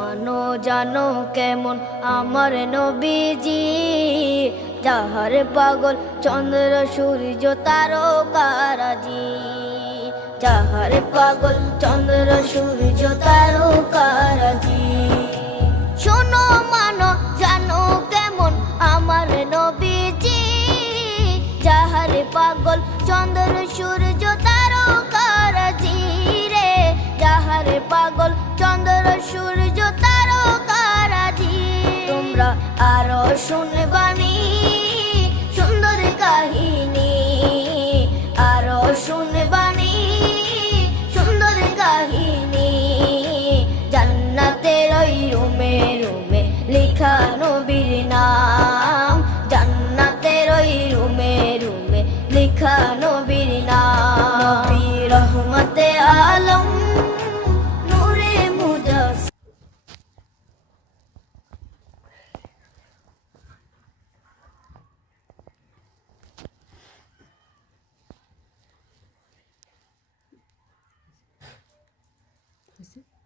মানো জানো কেমন আমার নবীজি, যাহার পাগল চন্দ্র সূর্য তারকারাজি, যাহার পাগল চন্দ্র সূর্য তারকারাজি। শোনো মানো জানো কেমন আমার নবীজি, যাহার পাগল চন্দ্র সূর্য তারকারাজি রে, যাহার পাগল চন্দ্র সূর্য তারকারাজি। তোমরা আরো শুনবানি সুন্দর কাহিনী, আরো শুনবানি সুন্দর কাহিনী। জান্নাতের ওই রুমে রুমে লেখা নবীর নাম, জান্নাতের ওই রুমে রুমে লেখা নবীর নাম। নবী রহমতে আলম নূরে মুজাসসাম। হয়েছে?